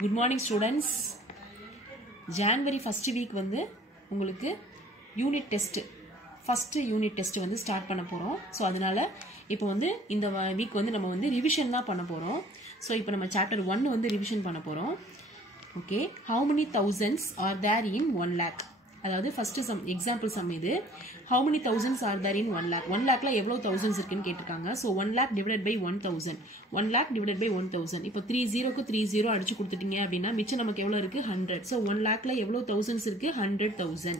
Good morning students. January first week வந்து உங்களுக்கு unit test first unit test வந்து start பண்ண போறோம். சோ அதனால இப்போ வந்து இந்த வீக் வந்து நம்ம வந்து ரிவிஷன் தான் பண்ண போறோம். சோ இப்போ நம்ம சாப்டர் 1 வந்து ரிவிஷன் பண்ண போறோம். Okay, how many thousands are there in 1 lakh? அதாவது ஃபர்ஸ்ட் சம் எக்ஸாம்பிள் சம் இது. how many thousands are there in 1 lakh? 1 lakhல எவ்வளவு thousands இருக்குன்னு கேட்டிருக்காங்க. So 1 lakh divided by 1000. 1 lakh divided by 1000. இப்போ 30 க்கு 30 அடிச்சு கொடுத்துட்டீங்க அப்படினா மிச்சம் நமக்கு எவ்வளவு இருக்கு 100. சோ 1 lakhல எவ்வளவு thousands இருக்கு 100,000.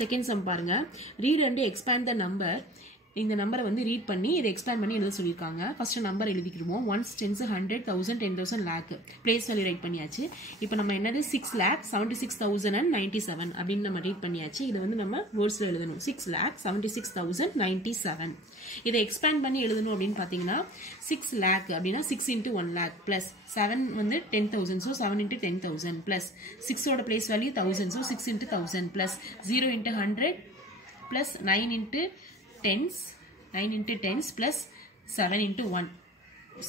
செகண்ட் சம் பாருங்க. read and expand the number. இந்த நம்பரை வந்து ரீட் பண்ணி இதை எக்ஸ்பேண்ட் பண்ணி எழுத சொல்லியிருக்காங்க. ஃபர்ஸ்ட் நம்பர் எழுதிக்கிடுவோம். 1 10 100 1000 10,000 lakh பிளேஸ் வேல்யூ ரைட் பண்ணியாச்சு. இப்போ நம்ம என்னது 6,76,097 அப்படின்னு நம்ம ரீட் பண்ணியாச்சு. இதை வந்து நம்ம வேர்ட்ஸ்ல எழுதணும். 6,76,097. இதை எக்ஸ்பேண்ட் பண்ணி எழுதணும் அப்படின்னு பாத்தீங்கன்னா 6 lakh அப்படின்னா 6 into 1 lakh பிளஸ் 7 வந்து 10,000. ஸோ 7 into 10,000 பிளஸ் 6ஓட place value 1000. So 6 into 1000 plus 0 into 100 plus 9 into 10s 9 into 10s plus 7 into 1.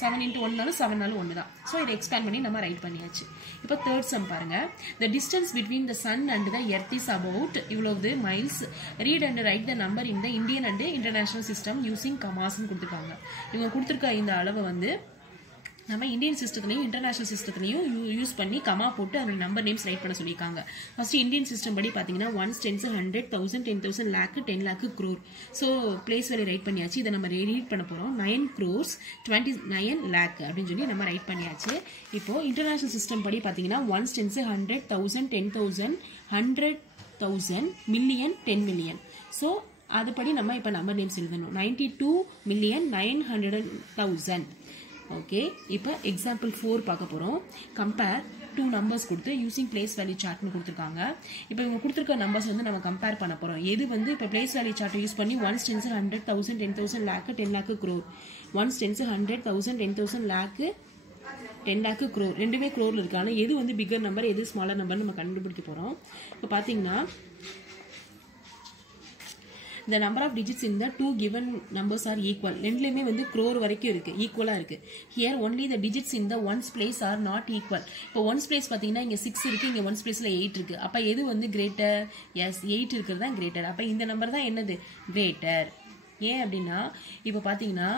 7 into 1 நாலும் 7 நாலும் 1 தான். சோ இதை எக்ஸ்பேண்ட் பண்ணி நம்ம ரைட் பண்ணியாச்சு. இப்போ தேர்ட் சம் பாருங்க. the distance between the sun and the earth is about இவ்வளவு miles. read and write the number in the Indian and international system using commas ன்னு கொடுத்திருக்காங்க. இவங்க கொடுத்திருக்க இந்த அளவை வந்து நம்ம இந்தியன் சிஸ்டத்திலையும் இன்டர்நேஷனல் சிஸ்டத்திலையும் யூஸ் பண்ணி கமா போட்டு அந்த நம்பர் நேம்ஸ் ரைட் பண்ண சொல்லியிருக்காங்க. ஃபர்ஸ்ட் இந்தியன் சிஸ்டம் படி பாத்தீங்கன்னா 1 10 100 1000 10,000 lakh 10 lakh crore. So place value write பண்ணியாச்சு. இதை நம்ம ரீட் பண்ண போறோம். 9 crores 29 lakh அப்படின்னு சொல்லி நம்ம ரைட் பண்ணியாச்சு. இப்போ இன்டர்நேஷனல் சிஸ்டம் படி பாத்தீங்கன்னா 1 10 100 1000 10,000 100,000 million 10 million. ஸோ அதுபடி நம்ம இப்போ நம்பர் நேம்ஸ் எழுதணும். 92,900,000. ஓகே, இப்போ எக்ஸாம்பிள் 4 பார்க்க போறோம். கம்பேர் டூ நம்பர்ஸ் கொடுத்து யூசிங் பிளேஸ் வேல்யூ சார்ட்னு கொடுத்துருக்காங்க. இப்போ இவங்க கொடுத்துருக்க நம்பர்ஸ் வந்து நம்ம கம்பேர் பண்ண போறோம். எது வந்து இப்போ பிளேஸ் வேல்யூ சார்ட் யூஸ் பண்ணி 1 10 100 1000 10,000 lakh 10 lakh crore. 1 10 100 1000 10,000 lakh 10 lakh crore ரெண்டுமே crore இருக்கு. ஆனா எது வந்து பிக்கர் நம்பர் எது ஸ்மாலர் நம்பர் நம்ம கண்டுபிடிக்க போறோம். இப்போ பாத்தீங்கன்னா the number of digits in the two given numbers are equal. ரெண்டுலயுமே வந்து crore வரைக்கும் இருக்கு, ஈக்குவலா இருக்கு. Here only the digits in the ones place are not equal. இப்போ ones place பாத்தீங்கன்னா இங்க 6 இருக்கு, இங்க ones placeல 8 இருக்கு. அப்ப எது வந்து greater? Yes, 8 இருக்கிறது தான் greater. அப்ப இந்த நம்பர் தான் என்னது greater. ஏன் அப்படின்னா இப்போ பாத்தீங்கன்னா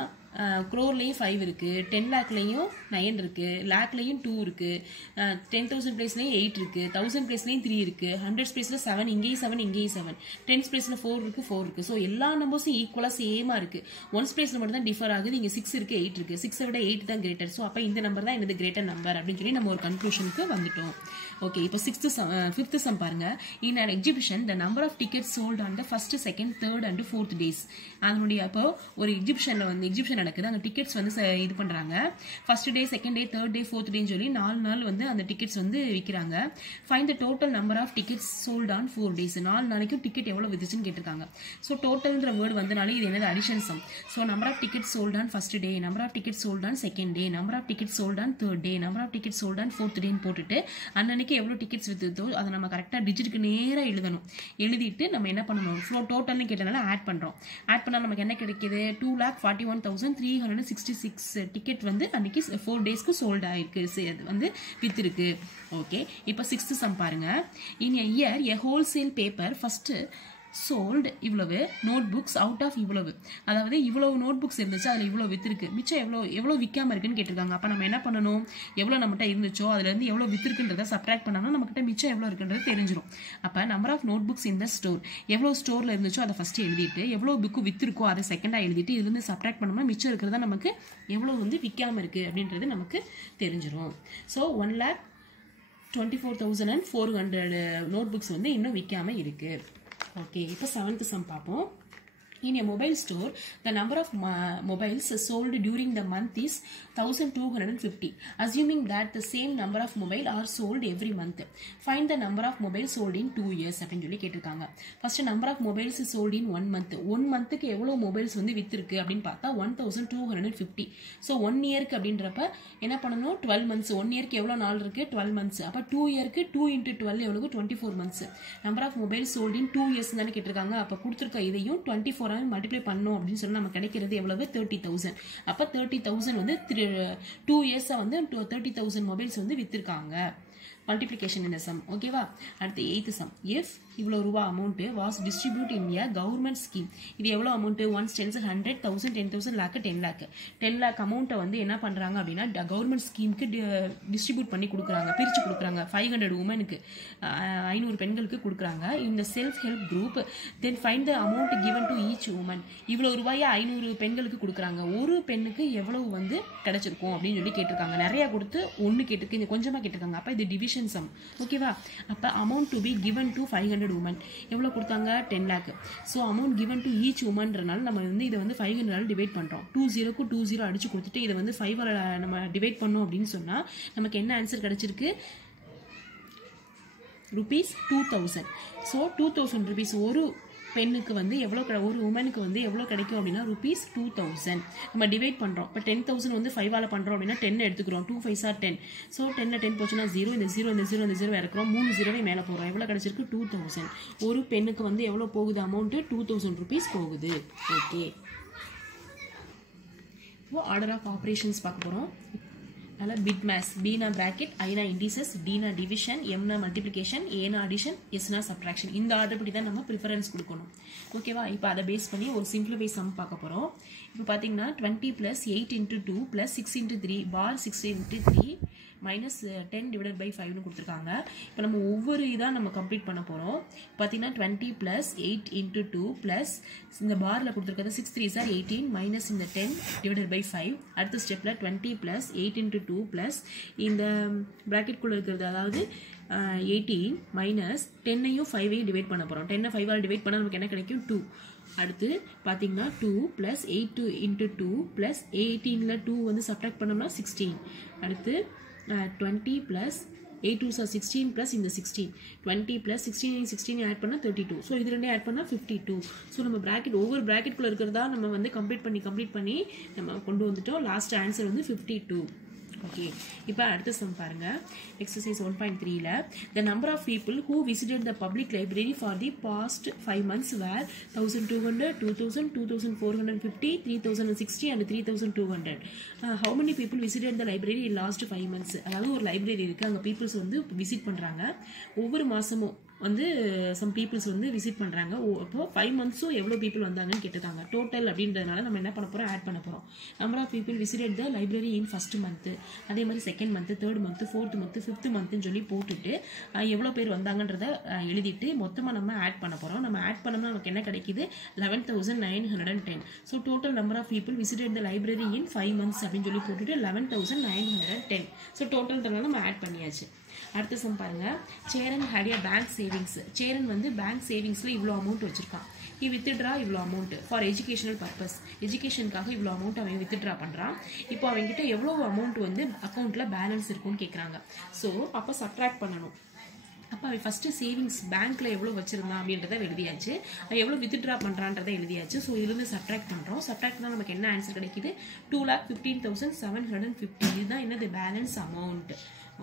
crore-லயும் 5 இருக்கு, 10 lakh-லயும் 9 இருக்கு, lakh-லயும் 2 இருக்கு, 10,000 place-லயும் 8 இருக்கு, 1000 place-லயும் 3 இருக்கு, 100 place-ல 7, இங்கேயும் 7, இங்கேயும் 7, 10 place-ல 4 இருக்கு, 4 இருக்கு. ஸோ எல்லா நம்பர்ஸும் ஈக்குவலா சேமா இருக்கு. ஒன்ஸ் பிளேஸ்ல மட்டும் தான் டிஃபர் ஆகுது. இங்க 6 இருக்கு, 8 இருக்கு. 6 விட 8 தான் கிரேட்டர். ஸோ அப்ப இந்த நம்பர் தான் என்னது கிரேட்டர் நம்பர் அப்படின்னு சொல்லி நம்ம ஒரு கன்க்ளூஷனுக்கு வந்துட்டோம். ஓகே, இப்போ ஃபிஃப்த் சம் பாருங்க. in an exhibition the number of tickets sold on the first, second, third and fourth days. அதனுடைய அப்போ ஒரு எக்ஸிபிஷன்ல வந்து எக்ஸிபிஷன் நடக்குது. அங்க டிக்கெட்ஸ் வந்து இது பண்றாங்க. First day, second day, third day, fourth டேன்னு சொல்லி 4 நாள் வந்து அந்த டிக்கெட்ஸ் வந்து விக்கிறாங்க. Find the total number of tickets sold on 4 days. 4 நாளைக்கும் டிக்கெட் எவ்வளவு வித்துச்சுன்னு கேட்டிருக்காங்க. ஸோ டோட்டல்ன்ற வேர்டு வந்தனாலே இது என்னது addition sum. So number of ticket sold on first day, number of ticket sold on second day, number of ticket sold on third day, number of ticket sold on fourth டேன்னு போட்டுட்டு அன்னைக்கு எவ்வளவு tickets வித்துதோ அதை நம்ம கரெக்டா டிஜிட்டுக்கு நேரா எழுதணும். எழுதிட்டு நம்ம என்ன பண்ணணும், டோட்டல்னு கேட்டனால ஆட் பண்றோம். ஆட் பண்ணா நமக்கு என்ன கிடைக்குது 2,41,366 டிக்கெட் வந்து அன்னைக்கு 4 டேஸ்க்கு சோல்ட் ஆயிருக்கு, அது வந்து வித்திருக்கு. ஓகே, இப்போ 6th சம் பாருங்க. இன் a year a wholesale paper first sold இவ்வளவு நோட் புக்ஸ் அவுட் ஆஃப் இவ்வளவு. அதாவது இவ்வளவு நோட் புக்ஸ் இருந்துச்சு, அதுல இவ்வளவு வித்திருக்கு, மிச்சம் எவ்வளவு விற்காம இருக்குன்னு கேட்டிருக்காங்க. அப்ப நம்ம என்ன பண்ணணும், எவ்வளவு நம்மகிட்ட இருந்துச்சோ அதுல இருந்து எவ்வளவு வித்திருக்குன்றத சப்ட்ராக்ட் பண்ணோம்னா நம்ம கிட்ட மிச்சம் எவ்வளவு இருக்குன்றது தெரிஞ்சிடும். அப்ப நம்பர் ஆஃப் நோட் புக்ஸ் இந்த ஸ்டோர், எவ்வளவு ஸ்டோர்ல இருந்துச்சோ அதை ஃபர்ஸ்ட் எழுதிட்டு எவ்வளவு புக்கு வித்திருக்கோ அதை செகண்டா எழுதிட்டு இதுல இருந்து சப்ட்ராக்ட் பண்ணோம்னா மிச்சம் இருக்கிறதா நமக்கு எவ்வளவு வந்து விற்காம இருக்கு அப்படின்றது நமக்கு தெரிஞ்சிடும். ஸோ 1,24,400 நோட் புக்ஸ் வந்து இன்னும் விற்காம இருக்கு. ஓகே, இப்போ 7th சம் பார்ப்போம். In a mobile store, the number of mobiles sold during the month is 1,250. Assuming that the same number of mobile are sold every month, find the number of mobiles sold in 2 years. அப்படின்னு சொல்லி கேட்டிருக்காங்க. First number of mobiles sold in 1 month. 1 monthக்கு எவ்வளவு mobiles வந்து வித்திருக்கு அப்படின்னு பார்த்தா 1,250. So 1 இயருக்கு அப்படின்றப்ப என்ன பண்ணணும், 12 months. 1 இயருக்கு எவ்வளவு நாள் இருக்கு 12 months. அப்ப 2 இயருக்கு 2 into 12 எவ்வளவு 24 months. Number of mobile sold in 2 years தானே கேட்டிருக்காங்க. அப்ப கொடுத்துருக்க இதையும் 24 24 மல்டிப்ளை பண்ணோம் அப்படின்னு சொல்லி நமக்கு கிடைக்கிறது எவ்வளவு 30,000. அப்போ 30,000 வந்து 2 இயர்ஸாக வந்து 30,000 மொபைல்ஸ் வந்து வித்திருக்காங்க. மல்டிப்ளிகேஷன் இந்த சம். ஓகேவா? அடுத்து 8th சம். இஃப் இவ்வளோ ரூபா amount was distribute in A government scheme. இது எவ்வளோ அமௌண்ட்? 1 10 100 1000 10,000 லேக் 10 லேக் 10 லேக் அமௌண்ட்டை வந்து என்ன பண்ணுறாங்க அப்படின்னா கவர்மெண்ட் ஸ்கீமுக்கு டிஸ்ட்ரிபியூட் பண்ணி கொடுக்குறாங்க, பிரித்து கொடுக்குறாங்க. 500 உமனுக்கு 500 பெண்களுக்கு கொடுக்குறாங்க. இந்த self help group then find the amount given to each woman. இவ்வளோ ரூபாயை 500 பெண்களுக்கு கொடுக்குறாங்க. ஒரு பெண்ணுக்கு எவ்வளவு வந்து கிடைச்சிருக்கும் அப்படின்னு சொல்லி கேட்டிருக்காங்க. நிறையா கொடுத்து ஒன்று கேட்டிருக்கு, இங்கே கொஞ்சமாக கேட்டிருக்காங்க. அப்போ இது டிவிஷன் சம். ஓகேவா? அப்போ amount to be given to 500 woman எவ்வளோ கொடுத்தாங்க? 10 lakh. So amount given to each உமன்றனால நம்ம வந்து இதை வந்து 500 டிவைட் பண்ணுறோம். 20க்கு 20 அடிச்சு கொடுத்துட்டு இதை வந்து 5 நம்ம டிவைட் பண்ணோம் அப்படின்னு சொன்னால் நமக்கு என்ன ஆன்சர் கிடைச்சிருக்கு? ₹2000. ஸோ 2000 rupees ஒரு பெண்ணுக்கு வந்து எவ்வளோ, ஒரு உமனுக்கு வந்து எவ்வளோ கிடைக்கும் அப்படின்னா ₹2000 நம்ம டிவைட் பண்ணுறோம். இப்போ 10,000 வந்து 5ஆல் பண்ணுறோம் அப்படின்னா 10 எடுத்துக்கிறோம். 2 5 are 10. ஸோ 10 போச்சுன்னா 0, இந்த 0 இந்த 0 இந்த 0 இறக்குறோம். 3 0 மேலே போகிறோம். எவ்வளோ கிடைச்சிருக்கு? 2000. ஒரு பெண்ணுக்கு வந்து எவ்வளோ போகுது அமௌண்ட்டு? ₹2000 போகுது. ஓகே, இப்போ ஆர்டர் ஆஃப் ஆப்ரேஷன்ஸ் பார்க்க போகிறோம். அதில் பிட் மேஸ், பீனா பிராக்கெட், ஐனா இண்டிசஸ், டீனா டிவிஷன், எம்னா மல்டிப்ளிகேஷன், ஏனா அடிஷன், எஸ்னா சப்ட்ராக்ஷன். இந்த ஆர்டர் படி தான் நம்ம ப்ரிஃபரன்ஸ் கொடுக்கணும். ஓகேவா? இப்போ அதை பேஸ் பண்ணி ஒரு சிம்பிளிஃபை சம் பார்க்க போகிறோம். இப்போ பார்த்தீங்கன்னா 20 + 8 × 2 + 6 × 3 பார் 6 × 3 minus 10 divided by 5 கொடுத்துருக்காங்க. இப்போ நம்ம ஒவ்வொரு இதாக நம்ம கம்ப்ளீட் பண்ண போகிறோம். பார்த்தீங்கன்னா 20 + 8 × 2 ப்ளஸ் இந்த பாரில் கொடுத்துருக்கிறது 6 3s are 18 மைனஸ் இந்த 10 divided by 5. அடுத்த ஸ்டெப்பில் 20 + 8 × 2 ப்ளஸ் இந்த ப்ராக்கெட்குள்ளே இருக்கிறது அதாவது 18 மைனஸ் 10ஐயும் 5ஐயும் டிவைட் பண்ண போகிறோம். 10ஐ 5ஆல் டிவைட் பண்ணால் நமக்கு என்ன கிடைக்கும்? 2. அடுத்து பார்த்தீங்கன்னா 2 + 8 × 2 ப்ளஸ் 18ல் 2 வந்து சப்ட்ராக்ட் பண்ணோம்னா 16. அடுத்து 20 + 8 2s are 16 ப்ளஸ் இந்த 16. 20 + 16 ஆட் பண்ணால் 32. ஸோ இது ரெண்டே ஆட் பண்ணால் 52. ஸோ நம்ம ப்ராக்கெட் ஒவ்வொரு ப்ராக்கெட்குள்ளே இருக்கிறதா நம்ம வந்து கம்ப்ளீட் பண்ணி நம்ம கொண்டு வந்துட்டோம். லாஸ்ட் ஆன்சர் வந்து 52. ஓகே, இப்போ அடுத்த சம் பாருங்க. எக்ஸசைஸ் 1.3ல the number of people who visited the public library for the past 5 months were 1200, 2000, 2450, 3060 and 3200. How many people visited the library in last 5 months? அதாவது ஒரு லைப்ரரி இருக்குது, அங்கே பீப்புள்ஸ் வந்து விசிட் பண்ணுறாங்க. ஒவ்வொரு மாதமும் வந்து சம் பீப்புள்ஸ் வந்து விசிட் பண்ணுறாங்க. அப்போ 5 monthஸும் எவ்வளோ பீப்புள் வந்தாங்கன்னு கேட்டுருக்காங்க. டோட்டல் அப்படின்றதுனால நம்ம என்ன பண்ண போகிறோம்? ஆட் பண்ண போகிறோம். Number of people visited the library in first month, அதே மாதிரி second month, third month, fourth month, fifth மந்த்துன்னு சொல்லி போட்டுட்டு எவ்வளோ பேர் வந்தாங்கன்றதை எழுதிட்டு மொத்தமாக நம்ம ஆட் பண்ண போகிறோம். நம்ம ஆட் பண்ணோம்னா நமக்கு என்ன கிடைக்குது? 11,910. So total number of people visited the library in 5 months அப்படின்னு சொல்லி போட்டுட்டு 11,910. ஸோ டோட்டல்ன்றதுனால நம்ம ஆட் பண்ணியாச்சு. அடுத்த சம் பாருங்க. Cheran had a bank savings. Cheran வந்து பேங்க் சேவிங்ஸில் இவ்வளோ அமௌண்ட் வச்சிருக்கான். he withdraw இவ்வளோ அமௌண்ட் ஃபார் எஜுகேஷனல் பர்பஸ். எஜுகேஷனுக்காக இவ்வளோ அமௌண்ட் அவன் வித்ட்ரா பண்ணுறான். இப்போ அவங்ககிட்ட எவ்வளோ அமௌண்ட் வந்து அக்கௌண்ட்டில் பேலன்ஸ் இருக்குன்னு கேட்குறாங்க. ஸோ அப்போ சப்ட்ராக்ட் பண்ணணும். அப்போ அவன் ஃபஸ்ட்டு சேவிங்ஸ் பேங்க்கில் எவ்வளோ வச்சுருந்தான் அப்படின்றத எழுதியாச்சு. அவன் எவ்வளோ வித்ட்ரா பண்ணுறான்றதை எழுதியாச்சு. ஸோ இதுலேருந்து சப்ட்ராக்ட் பண்ணுறோம். சப்ட்ராக்ட் தான் நமக்கு என்ன ஆன்சர் கிடைக்குது? 2,15,750. இதுதான் என்னது? Balance amount.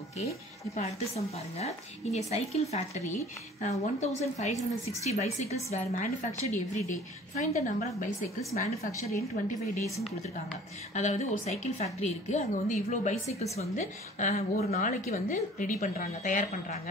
ஓகே, இப்போ அடுத்த சம் பாருங்க. இன் ஏ cycle factory 1560 bicycles were manufactured every day. Find the number of bicycles manufactured in 25 daysன்னு கொடுத்துருக்காங்க. அதாவது ஒரு சைக்கிள் ஃபேக்டரி இருக்குது, அங்கே வந்து இவ்வளோ பைசைக்கிள்ஸ் வந்து ஒரு நாளைக்கு வந்து ரெடி பண்ணுறாங்க, தயார் பண்ணுறாங்க.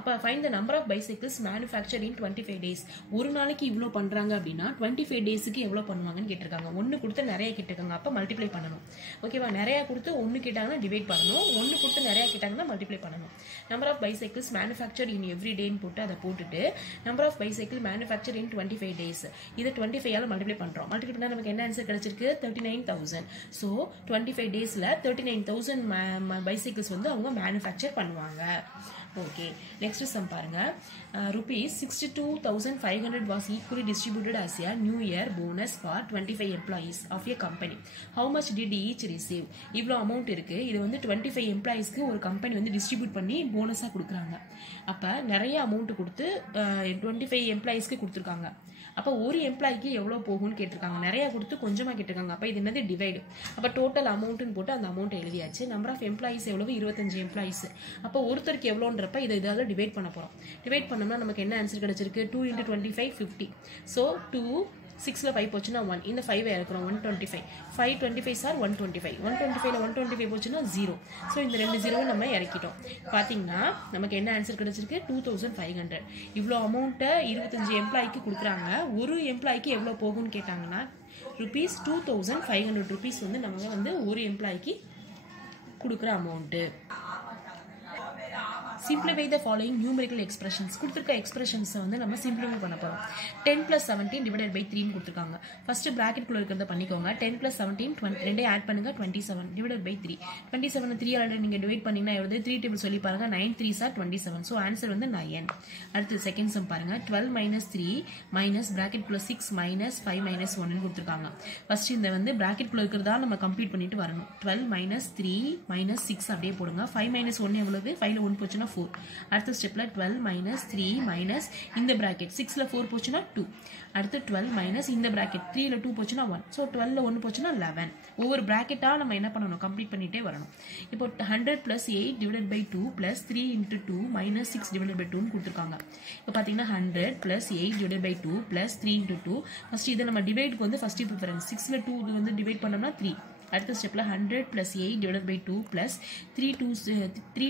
அப்போ find the number of bicycles manufacture in 25 days. ஒரு நாளைக்கு இவ்வளோ பண்ணுறாங்க அப்படின்னா 25 daysக்கு எவ்வளோ பண்ணுவாங்கன்னு கேட்டிருக்காங்க. ஒன்று கொடுத்து நிறைய கேட்டிருக்காங்க, அப்போ மல்டிப்ளை பண்ணணும். ஓகேவா? நிறையா கொடுத்து ஒன்று கேட்டாங்கன்னா டிவைட் பண்ணணும், ஒன்று கொடுத்து நிறையா கேட்டாங்கன்னா மல்டிப்ளை பண்ணணும். Number of bicycles manufactured in every டேன்னு போட்டு அதை போட்டுட்டு number of bicycle manufacture in 25 days இதை 25ஆல் மல்டிப்ளை பண்ணுறோம். மல்டிப்ளை பண்ணால் நமக்கு என்ன ஆன்சர் கிடைச்சிருக்கு? 39,000. ஸோ 25 daysல 39,000 பைசைக்கிள்ஸ் வந்து அவங்க மேனுஃபேக்சர் பண்ணுவாங்க. ஓகே, நெக்ஸ்ட் சம் பாருங்க. ₹62,500 was equally distributed as a new year bonus for 25 employees of a company. How much did each receive? இவ்வளோ அமௌண்ட் இருக்கு. இது வந்து 25 எம்ப்ளாயிஸ்க்கு ஒரு கம்பெனி வந்து டிஸ்ட்ரிபியூட் பண்ணி போனஸாக கொடுக்குறாங்க. அப்போ நிறைய அமௌண்ட் கொடுத்து 25 எம்ப்ளாயிஸ்க்கு கொடுத்துருக்காங்க. அப்போ ஒரு எம்ப்ளாய்க்கு எவ்வளோ போகும்னு கேட்டிருக்காங்க. நிறையா கொடுத்து கொஞ்சமாக கேட்டிருக்காங்க. அப்போ இது என்னது? டிவைடு. அப்போ டோட்டல் அமௌண்ட்டுன்னு போட்டு அந்த அமௌண்ட் எழுதியாச்சு. நம்பர் ஆஃப் எம்ப்ளாயிஸ் எவ்வளவு? 25 எம்ப்ளாயிஸ். அப்போ ஒருத்தருக்கு எவ்வளோன்றப்ப இதால் டிவைட் பண்ண போகிறோம். டிவைட் பண்ணோம்னா நமக்கு என்ன ஆன்சர் கிடைச்சிருக்கு? 2 × 25 50. ஸோ 2 6ல 5 போச்சுன்னா 1, இந்த 5 இறக்குறோம் 125, 525 சார் 125, 125ல 125 போச்சுன்னா 0. ஸோ இந்த 2 0 நம்ம இறக்கிட்டோம். பார்த்தீங்கன்னா நமக்கு என்ன ஆன்சர் கிடைச்சிருக்கு? 2500. இவ்வளோ அமௌண்ட்டை 25 எம்ப்ளாய்க்கு கொடுக்குறாங்க. ஒரு எம்ப்ளாய்க்கு எவ்வளோ போகும்னு கேட்டாங்கன்னா ₹2500 வந்து நம்ம வந்து ஒரு எம்ப்ளாய்க்கு கொடுக்குற amount. Simplify the following numerical expressions. கொடுத்திருக்க expressions வந்து நம்ம simplify பண்ண போறோம். 10 plus 17 divided by 3 கொடுத்திருக்காங்க. ஃபர்ஸ்ட் bracket குள்ள இருக்கிறத பண்ணிக்கோங்க. 10 plus 17 20 ரெண்டே ஆட் பண்ணுங்க 27 divided by 3. 27 3 ஆல நீங்க டிவைட் பண்ணீங்கன்னா எவ்வளவு? 3 டேபிள் சொல்லி பாருங்க. 9 3s are 27. சோ ஆன்சர் வந்து 9. அடுத்து செகண்ட் சம் பாருங்க. 12 minus 3 minus bracket குள்ள 6 minus 5 minus 1 னு கொடுத்திருக்காங்க. ஃபர்ஸ்ட் இந்த வந்து bracket குள்ள இருக்கிறதா நம்ம கம்ப்ளீட் பண்ணிட்டு வரணும். 12 minus 3 minus 6 அப்படியே போடுங்க. 5 minus 1 எவ்வளவு? 5ல 1 போச்சுனா 4. அடுத்த ஸ்டெப்ல 12 minus 3 minus இந்த bracket 6ல 4 போச்சுனா 2. அடுத்து 12 minus இந்த bracket 3ல 2 போச்சுனா 1. சோ 12ல 1 போச்சுனா 11. ஒவ்வொரு bracketா நம்ம என்ன பண்ணனும்? கம்ப்ளீட் பண்ணிட்டே வரணும். இப்போ 100 plus 8 divided by 2 plus 3 into 2 minus 6 divided by 2 னு கொடுத்திருக்காங்க. இப்போ பாத்தீங்கன்னா 100 plus 8 divided by 2 plus 3 into 2. First இத நம்ம டிவைட்க்கு வந்து ஃபர்ஸ்ட் ப்ரிஃபரன்ஸ். 6ல 2 இது வந்து டிவைட் பண்ணோம்னா 3. அடுத்த ஸ்டெப்ல 100 plus 8 divided by 2 plus 3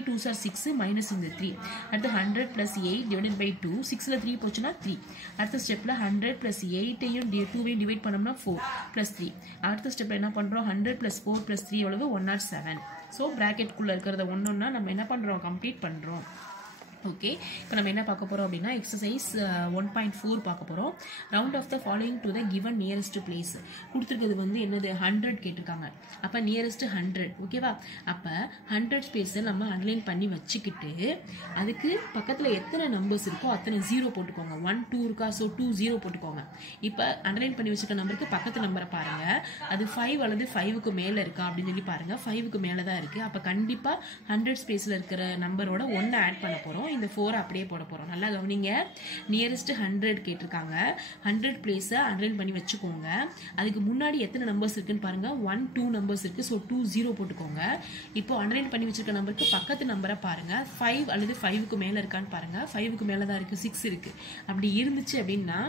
2s are 6 minus இந்த 3. அடுத்து 100 plus 8 divided by 2 6ல 3 போச்சுனா 3. அடுத்த ஸ்டெப்ல 100 plus 8 ஐயும் 2 ஐயும் டிவைட் பண்ணோம்னா 4 plus 3. அடுத்த ஸ்டெப்ல என்ன பண்றோம்? 100 plus 4 plus 3 எவ்வளவு? 107. சோ bracket குள்ள இருக்கிறத ஒண்ணொண்ணா நம்ம என்ன பண்றோம்? கம்ப்ளீட் பண்றோம். ஓகே, இப்போ நம்ம என்ன பார்க்க போறோம் அப்படின்னா எக்ஸசைஸ் 1.4 பார்க்க போறோம். Round off the following to the given nearest place. கொடுத்திருக்கிறது வந்து என்னது? 100 கேட்டிருக்காங்க. அப்ப நியரஸ்ட் 100. ஓகேவா? அப்ப 100 ஸ்பேஸ் நம்ம அண்டர்லைன் பண்ணி வச்சுக்கிட்டு அதுக்கு பக்கத்துல எத்தனை நம்பர்ஸ் இருக்கோ அத்தனை 0 போட்டுக்கோங்க. 1 2 இருக்கா? சோ 2 0 போட்டுக்கோங்க. இப்போ அண்டர்லைன் பண்ணி வச்சிருக்க நம்பருக்கு பக்கத்து நம்பரை பாருங்க. அது 5 அல்லது 5க்கு மேல இருக்கா அப்படின்னு சொல்லி பாருங்க. 5க்கு மேல தான் இருக்கு. அப்ப கண்டிப்பா 100 ஸ்பேஸ்ல இருக்கிற நம்பரோட 1 ஆட் பண்ண போறோம். இந்த 4 அப்படியே போட போறோம். நல்லா கவனிங்க. நியரஸ்ட் 100 கேட்டிருக்காங்க. 100 பிளேஸ் அண்டர்லைன் பண்ணி வச்சுக்கோங்க. அதுக்கு முன்னாடி எத்தனை நம்பர்ஸ் இருக்குன்னு பாருங்க. 1 2 நம்பர்ஸ் இருக்கு. சோ 2 0 போட்டுக்கோங்க. இப்போ அண்டர்லைன் பண்ணி வச்சிருக்க நம்பருக்கு பக்கத்து நம்பரை பாருங்க. 5 அல்லது 5க்கு மேல இருக்கான்னு பாருங்க. 5க்கு மேல தான் இருக்கு. 6 இருக்கு. அப்படி இருந்துச்சு அப்படின்னா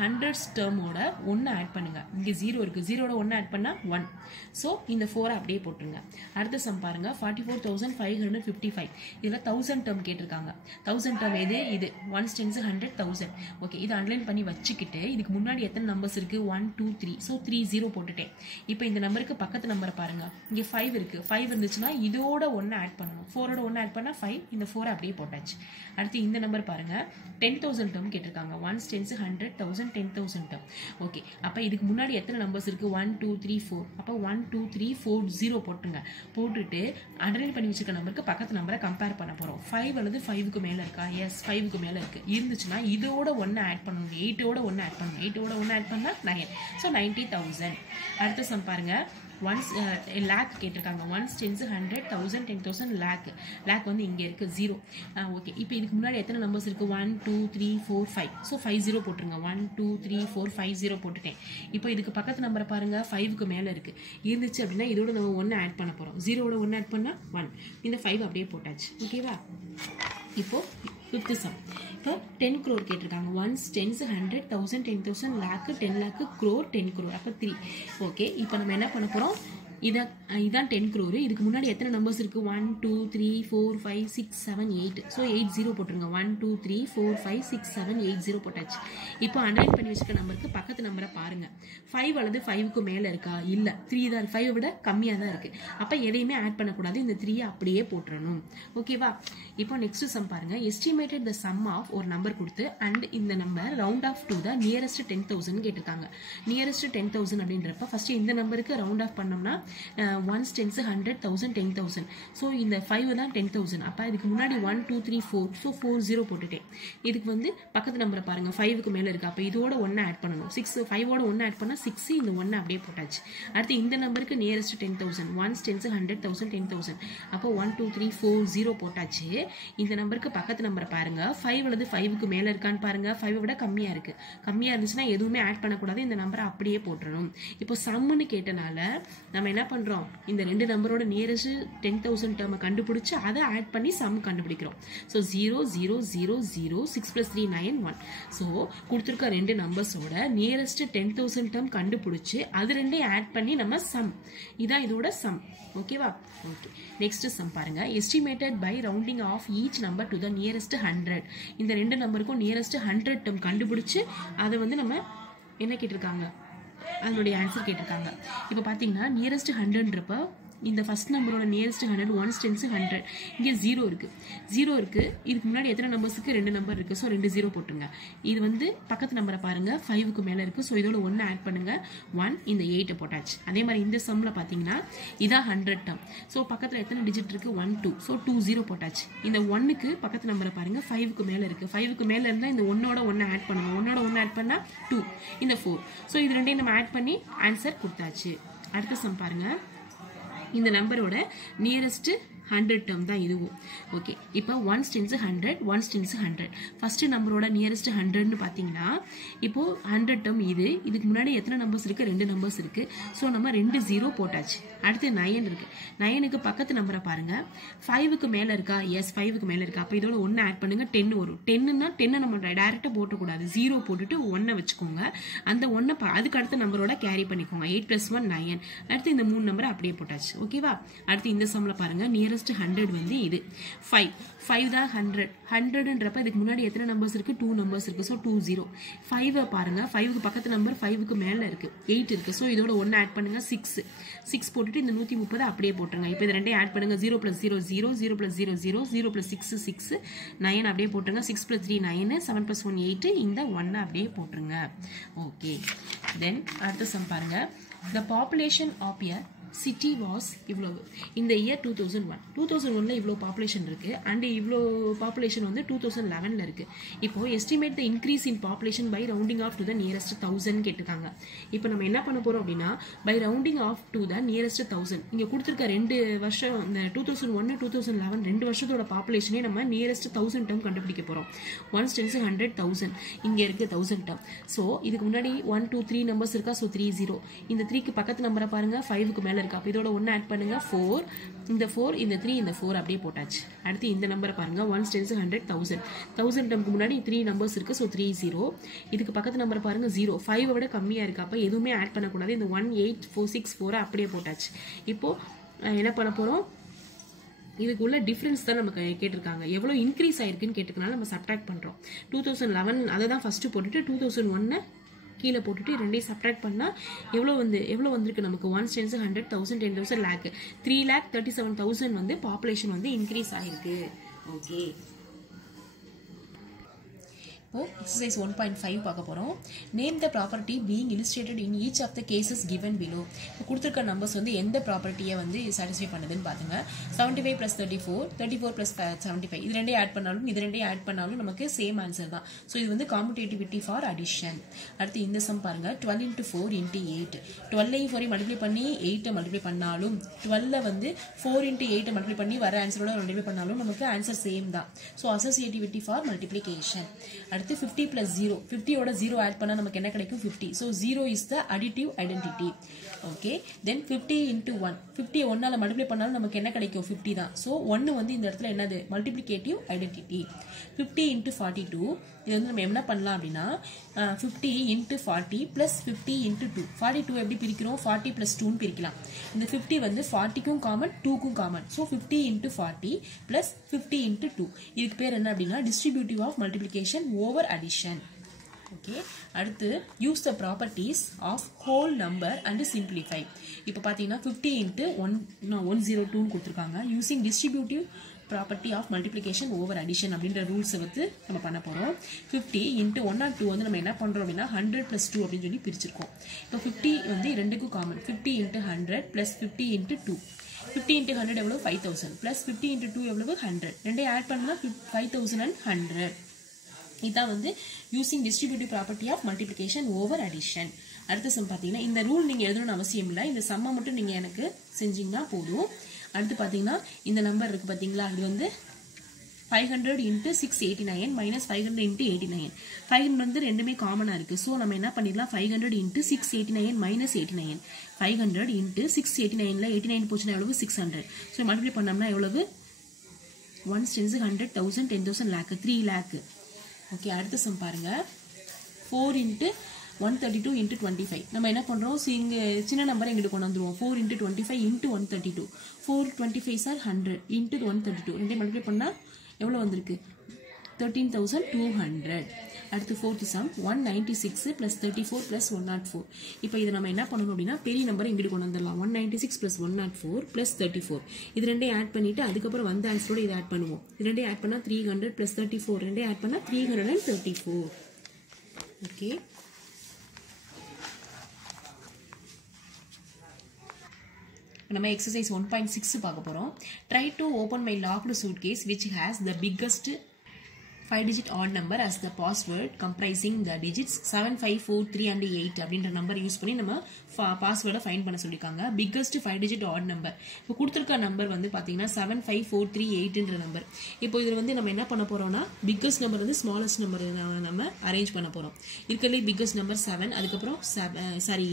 100 டேர்மோட 1 ஆட் பண்ணுங்க. இங்க 0 இருக்கு. 0ோட 1 ஆட் பண்ணா 1. சோ இந்த 4 அப்படியே போட்டுருங்க. அடுத்த சம் பாருங்க. 44,555. இதுல 1000 டேர்ம் கேட்டிருக்காங்க. 1000 டேர்ம் எது? இது 1 10 100 1000. ஓகே, இது அண்டர்லைன் பண்ணி வச்சுக்கிட்டு இதுக்கு முன்னாடி எத்தனை நம்பர்ஸ் இருக்கு? 1 2 3. சோ 3 0 போட்டுட்டேன். இப்போ இந்த நம்பருக்கு பக்கத்து நம்பரை பாருங்க. இங்க 5 இருக்கு. 5 இருந்துச்சுன்னா இதோட 1 ஆட் பண்ணணும். 4ஓட 1 ஆட் பண்ணா 5. இந்த 4 அப்படியே போட்டாச்சு. அடுத்து இந்த நம்பர் பாருங்க. 10,000 டேர்ம் கேட்டிருக்காங்க. 1 10 100 1000 10,000 டேர்ம். ஓகே, அப்ப இதுக்கு முன்னாடி எத்தனை நம்பர்ஸ் இருக்கு? 1 2 3 4. அப்ப 1 2 3 4 0 போட்டுங்க. போட்டுட்டு அண்டர்லைன் பண்ணி வச்சிருக்க நம்பருக்கு பக்கத்து நம்பரை கம்பேர் பண்ண போறோம். 5 அல்லது 5க்கு மேல இருக்கா? எஸ், 5க்கு மேல இருக்கு. இருந்துச்சுன்னா இதோட 1 ஆட் பண்ணணும். 8ஓட 1 ஆட் பண்ணணும். 8ஓட 1 ஆட் பண்ணா 9. சோ 90,000. அடுத்த சம் பாருங்க. ஒன்ஸ் லேக் கேட்டிருக்காங்க. 1 10 100 1000 10,000 லேக் வந்து இங்க இருக்கு 0. ஓகே, இப்போ இதுக்கு முன்னாடி எத்தனை நம்பர்ஸ் இருக்கு? 1 2 3 4 5. ஸோ 5 0 போட்டுருங்க. 1 2 3 4 5 0 போட்டுட்டேன். இப்போ இதுக்கு பக்கத்து நம்பரை பாருங்க. 5க்கு மேல இருக்கு. இருந்துச்சு அப்படின்னா இதோட நம்ம 1 ஆட் பண்ண போறோம். 0ஓட 1 ஆட் பண்ணா 1. இந்த 5 அப்படியே போட்டாச்சு. ஓகேவா? இப்போ 5th சம். இப்போ 10 crore கேட்டிருக்காங்க. 1 10 100 1000 10,000 lakh 10 lakh crore 10 crore. அப்போ 3. ஓகே, இப்போ நம்ம என்ன பண்ண போறோம்? இதான் 10 crore. இதுக்கு முன்னாடி எத்தனை நம்பர்ஸ் இருக்கு? 1 2 3 4 5 6 7 8. ஸோ 8 0 போட்டுருங்க. 1 2 3 4 5 6 7 8 0 போட்டாச்சு. இப்போ அண்டர்லைன் பண்ணி வச்சிருக்க நம்பருக்கு பக்கத்து நம்பரை பாருங்க. 5 அல்லது 5க்கு மேல இருக்கா? இல்ல, 3 தான். 5 விட கம்மியா தான் இருக்கு. அப்ப எதையுமே ஆட் பண்ணக்கூடாது. இந்த 3 அப்படியே போட்டுறணும். ஓகேவா? இப்போ நெக்ஸ்ட் சம் பாருங்க. எஸ்டிமேட்டட் த சம் ஆஃப் ஒரு நம்பர் கொடுத்து அண்ட் இந்த number round off to the nearest 10,000 கேட்டிருக்காங்க. நியரஸ்ட் 10,000 அப்படின்றப்ப ஃபர்ஸ்ட் இந்த நம்பருக்கு ரவுண்ட் ஆஃப் பண்ணோம்னா 1 10 100 1000 10,000. ஸோ இந்த 5 தான் 10,000. அப்போ இதுக்கு முன்னாடி 1 2 3 4. ஸோ 4 0 போட்டுட்டேன். இதுக்கு வந்து பக்கத்து நம்பரை பாருங்க. 5க்கு மேல இருக்கு. அப்போ இதோட 1 ஆட் பண்ணணும். 6 5ஓட 1 ஆட் பண்ணா 6. இந்த 1 அப்படியே போட்டாச்சு. அடுத்து இந்த நம்பருக்கு நியரஸ்ட் 10,000. 1 10 100 1000 10,000. அப்போ 1 2 3 4 0 போட்டாச்சு. இந்த நம்பருக்கு பக்கத்து நம்பரை பாருங்க. 5 அல்லது 5க்கு மேல இருக்கான்னு பாருங்க. 5 விட கம்மியா இருக்கு. கம்மியா இருந்துச்சுன்னா எதுவுமே ஆட் பண்ணக்கூடாது. இந்த நம்பரை அப்படியே போட்டுறணும். இப்போ சம்னு கேட்டனால நம்ம என்ன பண்றோம்? இந்த ரெண்டு நம்பரோட நியரஸ்ட் 10,000 டேர்மை கண்டுபிடிச்சு அதை ஆட் பண்ணி சம் கண்டுபிடிக்கிறோம். ஸோ 0 0 0 0 6 + 3 9 1. ஸோ கொடுத்துருக்க ரெண்டு நம்பர்ஸோட நியரஸ்ட் 10,000 டேர்ம் கண்டுபிடிச்சு அது ரெண்டையும் ஆட் பண்ணி நம்ம சம், இதான் இதோட சம். ஓகேவா? ஓகே, நெக்ஸ்ட் சம் பாருங்க. Estimated by rounding off each number to the nearest 100. இந்த ரெண்டு நம்பருக்கும் நியரஸ்ட் 100 டேர்ம் கண்டுபிடிச்சு அதை வந்து நம்ம என்ன கேட்டிருக்காங்க, அதனுடைய ஆன்சர் கேட்டிருக்காங்க. இப்போ பார்த்தீங்கன்னா நியரஸ்ட் 100ன்றப்ப இந்த ஃபர்ஸ்ட் நம்பரோட நியரஸ்ட் 100 1s 10s 100. இங்கே 0 இருக்கு, 0 இருக்கு. இதுக்கு முன்னாடி எத்தனை நம்பர்ஸுக்கு? ரெண்டு நம்பர் இருக்கு. ஸோ 2 0 போட்டுருங்க. இது வந்து பக்கத்து நம்பரை பாருங்க, 5க்கு மேலே இருக்கு. ஸோ இதோட 1 ஆட் பண்ணுங்க, 1. இந்த 8 போட்டாச்சு. அதே மாதிரி இந்த சம்மில் பார்த்தீங்கன்னா இதான் 100 டேர்ம். ஸோ பக்கத்தில் எத்தனை டிஜிட் இருக்கு? 1 2. ஸோ 2 0 போட்டாச்சு. இந்த 1க்கு பக்கத்து நம்பரை பாருங்க, 5க்கு மேலே இருக்கு. 5க்கு மேலே இருந்தால் இந்த 1ஓட 1 ஆட் பண்ணுங்க. 1ஓட 1 ஆட் பண்ணால் 2. இந்த 4. ஸோ இது ரெண்டையும் நம்ம ஆட் பண்ணி ஆன்சர் கொடுத்தாச்சு. அடுத்த சம் பாருங்க. இந்த நம்பரோட நியரஸ்ட் 100 டேர்ம் தான் இதுவும். ஓகே, இப்போ 1s 10s 100 1s 10s 100. First நம்பரோட நியரஸ்ட் 100ன்னு பார்த்தீங்கன்னா இப்போ 100 டேர்ம் இது. இதுக்கு முன்னாடி எத்தனை நம்பர்ஸ் இருக்கு? ரெண்டு நம்பர்ஸ் இருக்கு. ஸோ நம்ம 2 0 போட்டாச்சு. அடுத்து 9 இருக்கு. 9க்கு பக்கத்து நம்பரை பாருங்க, 5க்கு மேலே இருக்கா? எஸ், 5க்கு மேலே இருக்கா. அப்போ இதோட 1 ஆட் பண்ணுங்க, 10 வரும். 10ன்னா 10 நம்ம டைரக்டாக போட்டக்கூடாது, 0 போட்டுட்டு 1 வச்சுக்கோங்க. அந்த 1 அதுக்கு அடுத்த நம்பரோட கேரி பண்ணிக்கோங்க. 8 + 1 9. அடுத்து இந்த 3 நம்பரை அப்படியே போட்டாச்சு. ஓகேவா? அடுத்து இந்த சம்மில் பாருங்க, நியரஸ்ட் 100 வந்து இது 5 தான் 100. 100ன்றப்ப இதுக்கு முன்னாடி எத்தனை நம்பர்ஸ் இருக்கு? 2 நம்பர்ஸ் இருக்கு. ஸோ 2 0. 5 பாருங்க, 5க்கு பக்கத்து நம்பர் 5க்கு மேலே இருக்கு, 8 இருக்கு. ஸோ இதோட 1 ஆட் பண்ணுங்க, 6 போட்டுட்டு இந்த 130 அப்படியே போட்டுருங்க. இப்போ இது ரெண்டையும் ஆட் பண்ணுங்க, 0 + 0 0 0 + 0 0 0 + 6 6 9 அப்படியே போட்டுருங்க. 6 + 3 9 7 + 1 8. இந்த 1 அப்படியே போட்டுருங்க. ஓகே, தென் அடுத்த சம் பாருங்க. The population of a city was இவ்வளவு இந்த இயர் 2001. 2001ல இவ்வளோ பாப்புலேஷன் இருக்கு அண்ட் இவ்வளோ பாப்புலேஷன் வந்து 2011ல இருக்கு. இப்போ estimate the increase in population by rounding off to the nearest 1000 கேட்டுக்காங்க. இப்போ நம்ம என்ன பண்ண போறோம் அப்படின்னா by rounding off to the nearest 1000 இங்க கொடுத்துருக்க 2 வருஷம் இந்த 2001 2011 2 வருஷத்தோட பாப்புலேஷனே நம்ம நியரஸ்ட் 1000 டேர்ம் கண்டுபிடிக்க போறோம். 1s 10s 100 1000 இங்க இருக்கு 1000 டேர்ம். ஸோ இதுக்கு முன்னாடி 1 2 3 நம்பர்ஸ் இருக்கா? ஸோ 3 0. இந்த 3க்கு பக்கத்து நம்பரை பாருங்க, 5க்கு மேலே இருக்கு. அப்போ இதோட 1 ஆட் பண்ணுங்க, 4. இந்த 4 இந்த 3 இந்த 4 அப்படியே போட்டாச்சு. அடுத்து இந்த நம்பரை பாருங்க, 1s 10s 100 1000 1000 டேர்முக்கு முன்னாடி 3 நம்பர்ஸ் இருக்கு. ஸோ 3 0. இதுக்கு பக்கத்து நம்பரை பாருங்க, 0. 5 விட கம்மியா இருக்கு. அப்போ எதுவுமே ஆட் பண்ணக்கூடாது. இந்த 1 8 4 6 4 அப்படியே போட்டாச்சு. இப்போ என்ன பண்ண போறோம்? இதுக்குள்ள டிஃபரன்ஸ் தான் நமக்கு கேட்டிருக்காங்க. எவ்வளோ இன்க்ரீஸ் ஆயிருக்குன்னு கேட்டுக்கனால நம்ம சப்ட்ராக்ட் பண்றோம். 2011 அதை தான் ஃபர்ஸ்ட் போட்டுட்டு 2001 கீழே போட்டுட்டு ரெண்டையும் சப்ட்ராக்ட் பண்ணா எவ்வளோ வந்திருக்கு நமக்கு? 1s 10s 100 1000 10,000 lakh 3,37,000 வந்து பாப்புலேஷன் வந்து இன்க்ரீஸ் ஆயிருக்கு. ஓகே, இப்போ எக்ஸசைஸ் 1.5 பார்க்க போகிறோம். Name the property being illustrated in each of the cases given below. இப்போ கொடுத்துருக்க நம்பர்ஸ் வந்து எந்த ப்ராப்பர்ட்டியை வந்து சாட்டிஸ்ஃபை பண்ணுதுன்னு பார்த்துங்க. 75 + 34 34 + 75 இது ரெண்டையும் ஆட் பண்ணாலும் நமக்கு சேம் ஆன்சர் தான். ஸோ இது வந்து காம்படேட்டிவிட்டி ஃபார் அடிஷன். அடுத்து இந்த சம் பாருங்க, 12 × 4 × 8. 12ஐயும் 4 மல்டிப்ளை பண்ணி 8 மல்டிப்ளை பண்ணாலும் 12 வந்து 4 × 8 மல்டிப்ளை பண்ணி வர ஆன்சரோட மல்டிப்ளை பண்ணாலும் நமக்கு ஆன்சர் சேம் தான். So associativity for multiplication. அடுத்து 50 + 0 50ஓட 0 ஆட் பண்ணா நமக்கு என்ன கிடைக்கும்? 50. So 0 is the additive identity. Okay, then 50 × 1 50 1ஆல மல்டிப்ளை பண்ணாலும் நமக்கு என்ன கிடைக்கும்? 50 தான். ஸோ 1 வந்து இந்த இடத்துல என்னது? Multiplicative identity. 50 × 42 இது வந்து நம்ம என்ன பண்ணலாம் அப்படின்னா 50 × 40 + 50 × 2. 42 எப்படி பிரிக்கிறோம்? 40 + 2ன்னு பிரிக்கலாம். இந்த 50 வந்து 40க்கும் காமன் 2க்கும் காமன். ஸோ 50 × 40 + 50 × 2 இதுக்கு பேர் என்ன அப்படின்னா distributive of multiplication over addition. Okay, அடுத்து use the properties of whole number and simplify. இப்போ பார்த்தீங்கன்னா 50 × 102ன்னு கொடுத்துருக்காங்க. Using distributive property of multiplication over addition அப்படின்ற ரூல்ஸை வந்து நம்ம பண்ண போகிறோம். 50 × 102 வந்து நம்ம என்ன பண்ணுறோம் அப்படின்னா 100 + 2 அப்படின்னு சொல்லி பிரிச்சிருக்கோம். இப்போ 50 வந்து ரெண்டுக்கும் காமன். 50 × 100 + 50 × 2. 50 × 100 எவ்வளோ? 5000 + 50 × 2 எவ்வளவு? 100. ரெண்டையும் ஆட் பண்ணா 5100. இதான் வந்து using distributive property of multiplication over addition. அடுத்த சம் பார்த்தீங்கன்னா இந்த ரூல் நீங்கள் எழுதணும்னு அவசியம் இல்லை. இந்த சம்மை மட்டும் நீங்கள் எனக்கு செஞ்சீங்கன்னா போதும். அடுத்து பார்த்தீங்கன்னா இந்த நம்பர் இருக்குது பார்த்தீங்களா, இது வந்து 500 into 689 minus 500 into 89. 500 வந்து ரெண்டுமே காமனா இருக்கு. சோ நம்ம என்ன பண்ணிடலாம் 500 into 689 minus 89. 500 into 689ல 89 போச்சுனா எவ்வளவு 600. சோ மல்டிப்ளை பண்ணோம்னா எவ்வளவு 1 tens 100 1000 10000 lakh 3 lakh. ஓகே அடுத்த சம் பாருங்க 4 into 132 into 25. நம்ம என்ன பண்றோம் இங்க சின்ன நம்பர் எங்கிட்ட கொண்டு வந்துருவோம் 4 into 25 into 132. 4 25s are 100 into 132. ரெண்டே மல்டிப்ளை பண்ணா எவ்வளவு வந்திருக்கு 13200. அடுத்து fourth sum 196 plus 34 plus 104. இப்போ இத நம்ம என்ன பண்ணனும் அப்படினா பெரிய நம்பர் இங்க கொண்டு வந்துடலாம் 196 plus 104 plus 34. இது ரெண்டே ஆட் பண்ணிட்டு அதுக்கு அப்புறம் வந்த ஆன்சரோட இத ஆட் பண்ணுவோம். இது ரெண்டே ஆட் பண்ணா 300 plus 34 ரெண்டே ஆட் பண்ணா 334. ஓகே நம்ம exercise 1.6 பார்க்க போறோம். Try to open my locked suitcase which has the biggest 5-digit odd number as the password comprising the digits 7, 5, 4, 3 and 8 அப்படின்ற நம்பர் யூஸ் பண்ணி நம்ம பாஸ்வேர்டை ஃபைண்ட் பண்ண சொல்லிருக்காங்க. biggest 5-digit odd number. இப்போ கொடுத்திருக்க நம்பர் வந்து பாத்தீங்கன்னா 7, 5, 4, 3, 8 ன்ற நம்பர். இப்போ இதுல வந்து நம்ம என்ன பண்ண போறோம்னா biggest number வந்து smallest number நம்ம அரேஞ்ச் பண்ண போறோம். இருக்கலே biggest number 7 அதுக்கு அப்புறம்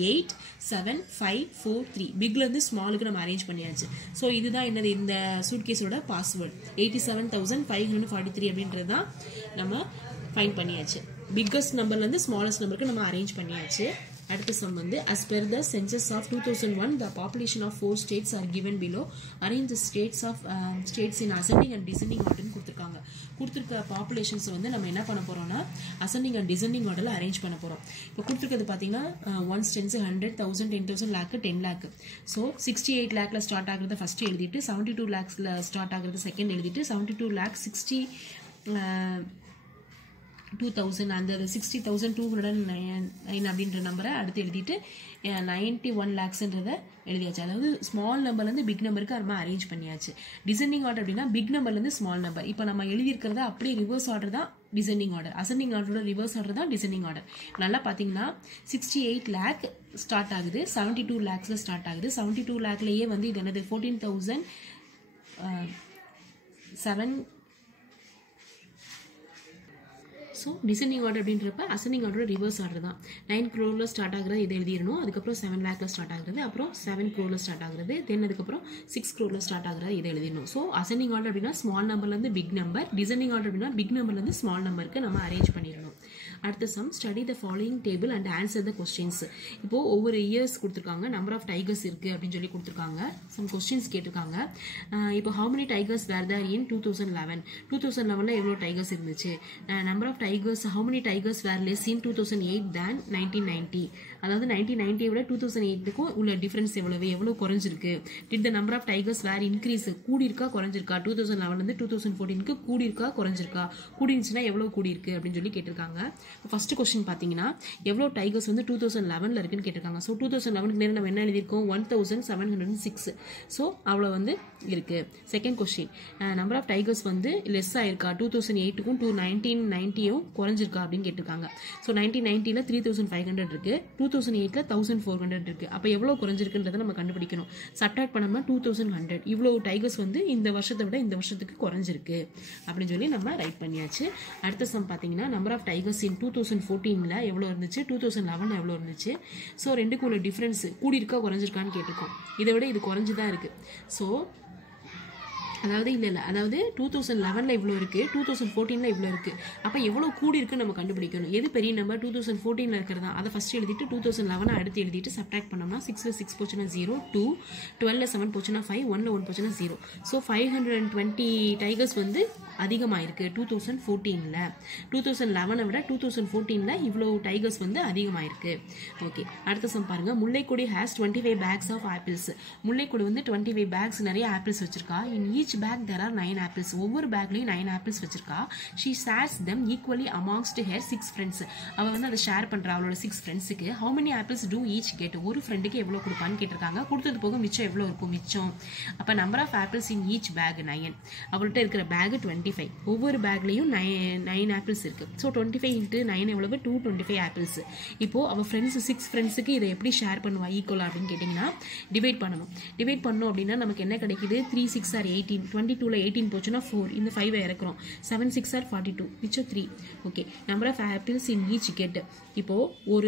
8, 7, 5, 4, 3. பிக்ல இருந்து ஸ்மாலுக்கு நம்ம அரேஞ்ச் பண்ணியாச்சு. சோ இதுதான் என்னது இந்த சூட்கேஸோட பாஸ்வேர்ட் 87543 அப்படின்றது தான் நம்ம ஃபைண்ட் பண்ணியாச்சு. பிக்கஸ்ட் நம்பர்ல இருந்து ஸ்மாலஸ்ட் நம்பருக்கு நம்ம அரேஞ்ச் பண்ணியாச்சு. அடுத்த சம் வந்து as per the census of 2001 the population of 4 states are given below. arrange the states in ascending and descending order னு கொடுத்திருக்காங்க. கொடுத்திருக்க பாப்புலேஷன்ஸ் வந்து நம்ம என்ன பண்ண போறோம்னா ascending and descending orderல அரேஞ்ச் பண்ண போறோம். இப்போ கொடுத்திருக்கிறது பாத்தீங்கன்னா 1 tens 100 1000 10000 lakh 10 lakh. சோ 68 lakhல ஸ்டார்ட் ஆகுறத ஃபர்ஸ்ட் எழுதிட்டு 72 lakhsல ஸ்டார்ட் ஆகுறத செகண்ட் எழுதிட்டு 72 lakh 60 2000 and 60,209 அப்படின்ற நம்பரை அடுத்து எழுதிட்டு 91 lakhsன்றத எழுதியாச்சு. அதாவது ஸ்மால் நம்பர்ல இருந்து பிக் நம்பருக்கு நம்ம அரேஞ்ச் பண்ணியாச்சு. டிசெண்டிங் ஆர்டர் அப்படின்னா பிக் நம்பர்ல இருந்து ஸ்மால் நம்பர். இப்போ நம்ம எழுதி இருக்கிறத அப்படியே ரிவர்ஸ் ஆர்டர் தான் டிசெண்டிங் ஆர்டர். அசெண்டிங் ஆர்டரோட ரிவர்ஸ் ஆர்டர் தான் டிசெண்டிங் ஆர்டர். நல்லா பாத்தீங்கன்னா 68 lakh ஸ்டார்ட் ஆகுது 72 lakhsல ஸ்டார்ட் ஆகுது. 72 lakhலயே வந்து இது என்னது 14,007. So descending order அப்படின்றப்ப ascending order reverse order தான். 9 crore ஸ்டார்ட் ஆகுறது இதை எழுதிரணும். அதுக்கு அப்புறம் 7 lakhல ஸ்டார்ட் ஆகுறது, அப்புறம் 7 crore ஸ்டார்ட் ஆகுறது, தென் அதுக்கு அப்புறம் 6 crore ஸ்டார்ட் ஆகுறது இதை எழுதிரணும். சோ ascending order அப்படினா ஸ்மால் நம்பர்ல இருந்து பிக் நம்பர், descending order அப்படினா பிக் நம்பர்ல இருந்து ஸ்மால் நம்பருக்கு நம்ம அரேஞ்ச் பண்ணிரணும். அடுத்த sum study the following table and answer the questions. இப்போ ஒவ்வொரு இயர்ஸ் கொடுத்திருக்காங்க, நம்பர் ஆஃப் டைகர்ஸ் இருக்கு அப்படினு சொல்லி கொடுத்திருக்காங்க. சம் क्वेश्चंस கேட்டிருக்காங்க. இப்போ how many tigers were there in 2011? 2011ல எவ்வளவு டைகர்ஸ் இருந்துச்சு? Number of tigers, how many tigers were less in 2008 than 1990? அதாவது 1990 விட 2008க்கு உள்ள டிஃபரன்ஸ் எவ்வளவு குறைஞ்சிருக்கு? Did the number of tigers were increase? கூடி இருக்கா குறைஞ்சிருக்கா? 2011ல இருந்து 2014க்கு கூடி இருக்கா குறைஞ்சிருக்கா? கூடி இருந்துச்சுனா எவ்வளவு கூடி இருக்கு அப்படினு சொல்லி கேட்டிருக்காங்க. ஃபர்ஸ்ட் क्वेश्चन பாத்தீங்கன்னா எவ்வளவு டைகர்ஸ் வந்து 2011ல இருக்குன்னு கேட்டிருக்காங்க. சோ 2011க்கு நேரா நம்ம என்ன எழுதிருக்கோம் 1706. சோ அவ்வளவு வந்து இருக்கு. Second question number of tigers வந்து லெஸ் ஆயிருக்கா 2008க்கும் 1990யும் குறைஞ்சிருக்கா அப்படினு கேட்டிருக்காங்க. சோ 1990ல 3500 இருக்கு, 2008ல 1400 இருக்கு. அப்ப எவ்வளவு குறைஞ்சிருக்குன்றதை நம்ம கண்டுபிடிக்கணும். சப்ட்ராக்ட் பண்ணோம்னா 2100. இவ்வளவு டைகர்ஸ் வந்து இந்த வருஷத்தை விட இந்த வருஷத்துக்கு குறைஞ்சிருக்கு அப்படினு சொல்லி நம்ம ரைட் பண்ணியாச்சு. அடுத்த சம் பாத்தீங்கன்னா நம்பர் ஆஃப் டைகர்ஸ் இன் 2014ல எவ்வளவு இருந்துச்சு, 2011ல எவ்வளவு இருந்துச்சு. சோ ரெண்டுக்கும் உள்ள டிஃபரன்ஸ் கூடி இருக்கா குறைஞ்சிருக்கான்னு கேட்டிருக்கோம். இதை விட இது குறைஞ்சுதான் இருக்கு. சோ அதாவது இல்ல அதாவது 2011ல இவ்ளோ இருக்கு, 2014ல இவ்ளோ இருக்கு. அப்ப எவ்வளவு கூடி இருக்குன்னு நம்ம கண்டுபிடிக்கணும். எது பெரிய நம்பர் 2014ல இருக்குறதா அத ஃபர்ஸ்ட் எழுதிட்டு 2011 அடுத்து எழுதிட்டு சப்ட்ராக்ட் பண்ணோம்னா 6ல 6 போச்சுனா 0, 2, 12ல 7 போச்சுனா 5, 1ல 1 போச்சுனா 0. சோ 520 டைகர்ஸ் வந்து அதிகமா இருக்கு 2014ல. 2011 விட 2014ல இவ்ளோ டைகர்ஸ் வந்து அதிகமா இருக்கு. ஓகே அடுத்த சம் பாருங்க. Mullaikkodi has 25 bags of apples. Mullaikkodi வந்து 25 bags நிறைய ஆப்பிள்ஸ் வச்சிருக்கா. in each bag there are 9 apples. ஒவ்வொரு பேக்லயும் 9 ஆப்பிள்ஸ் வச்சிருக்கா. she shares them equally amongst her 6 friends. அவ வந்து அதை ஷேர் பண்றா அவளோட 6 ஃப்ரெண்ட்ஸ்க்கு. how many apples do each get? ஒரு ஃப்ரெண்டுக்கு எவ்வளவு கொடுப்பான்னு கேட்டிருக்காங்க. கொடுத்தது போக மிச்சம் எவ்வளவு இருக்கும் மிச்சம். அப்ப number of apples in each bag 9. அவள்கிட்ட இருக்கிற பேக் 25 25. ஒவ்வொரு பேக்லேயும் 9 ஆப்பிள்ஸ் இருக்குது. ஸோ 25 × 9 எவ்வளவு 225 ஆப்பிள்ஸ். இப்போது அவள் ஃப்ரெண்ட்ஸ் 6 ஃப்ரெண்ட்ஸுக்கு இதை எப்படி ஷேர் பண்ணுவா ஈக்குவலாக அப்படின்னு கேட்டிங்கன்னா டிவைட் பண்ணணும். டிவைட் பண்ணோம் அப்படின்னா நமக்கு என்ன கிடைக்குது 3 6 are 18. 22ல் 18 போச்சுன்னா 4. இந்த 5 இறக்குறோம். 7 6 are 42. மிச்சம் 3. Okay, number of apples in each get. இப்போது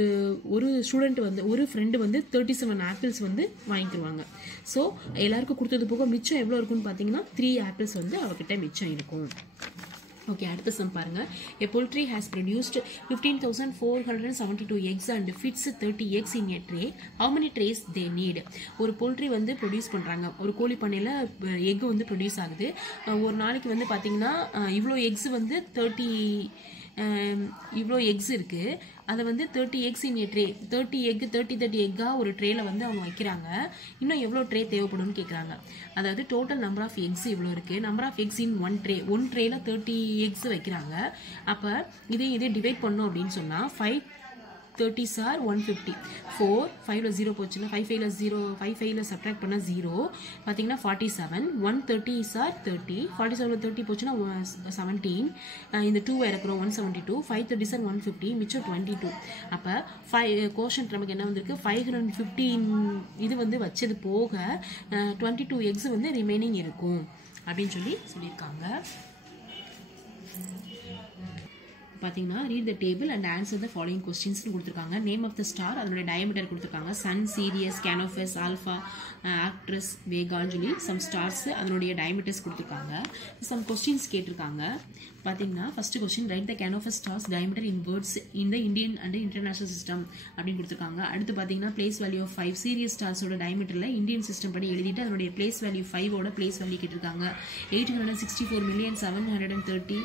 ஒரு ஸ்டூடெண்ட் வந்து ஒரு ஃப்ரெண்டு வந்து 37 ஆப்பிள்ஸ் வந்து வாங்கிக்கிடுவாங்க. ஸோ எல்லாருக்கும் கொடுத்தது போக மிச்சம் எவ்வளோ இருக்குன்னு பார்த்தீங்கன்னா 3 ஆப்பிள்ஸ் வந்து அவகிட்ட மிச்சம் இருக்கும். ஓகே, அடுத்த சம் பாருங்க. A poultry has produced 15,472 eggs and fits 30 eggs in a tray. How many trays they need? ஒரு poultry வந்து ப்ரொடியூஸ் பண்ணுறாங்க. ஒரு கோழி பண்ணையில் எக் வந்து ப்ரொடியூஸ் ஆகுது. ஒரு நாளைக்கு வந்து பார்த்தீங்கன்னா இவ்வளோ எக்ஸ் வந்து 30 இவ்வளோ எக்ஸ் இருக்குது. அதை வந்து 30 eggs in a tray, 30 எக்காக ஒரு ட்ரேயில் வந்து அவங்க வைக்கிறாங்க. இன்னும் எவ்வளோ ட்ரே தேவைப்படும்னு கேட்குறாங்க. அதாவது டோட்டல் நம்பர் ஆஃப் எக்ஸ் இவ்வளோ இருக்குது. Number of eggs in one ட்ரேயில் 30 எக்ஸ் வைக்கிறாங்க. அப்போ இதே டிவைட் பண்ணோம் அப்படின்னு சொன்னால் 5 30s are 150. 4 5ல 0 போச்சுன்னா 5 5ல 0, 5 5ல சப்ட்ராக்ட் பண்ணால் 0 பார்த்தீங்கன்னா 47. 130s are 30. 47ல 30 போச்சுன்னா 17. இந்த 2 இறக்குறோம் 172. 5 30s are 150. மிச்சம் 22. அப்போ 5 கோஷன்ட் நமக்கு என்ன வந்திருக்கு 515. இது வந்து வச்சது போக 22 எக்ஸ் வந்து ரிமைனிங் இருக்கும் அப்படின்னு சொல்லியிருக்காங்க. பார்த்தீங்கன்னா read the table and answer the following கொஸ்டின்ஸ்னு கொடுத்துருக்காங்க. நேம் ஆஃப் த ஸ்டார், அதனுடைய டயமீட்டர் கொடுத்துருக்காங்க. Sun, Sirius, Canopus, Alpha, Arcturus, வேகான்னு சொல்லி சம் ஸ்டார்ஸ் அதனுடைய டயமீட்டர்ஸ் கொடுத்துருக்காங்க. சம் கொஸ்டின்ஸ் கேட்டிருக்காங்க. பார்த்தீங்கன்னா first question write the Canopus stars diameter in words இந்த இந்தியன் அண்ட் இன்டர்நேஷனல் சிஸ்டம் அப்படின்னு கொடுத்துருக்காங்க. அடுத்து பார்த்தீங்கன்னா பிளேஸ் வேல்யூ ஆஃப் 5 சீரியஸ் ஸ்டார்ஸோட டயமீட்டரில் இந்தியன் சிஸ்டம் படி எழுதிட்டு அதனுடைய பிளேஸ் வேல்யூ 5ஓட பிளேஸ் வேல்யூ கேட்டிருக்காங்க. 864,730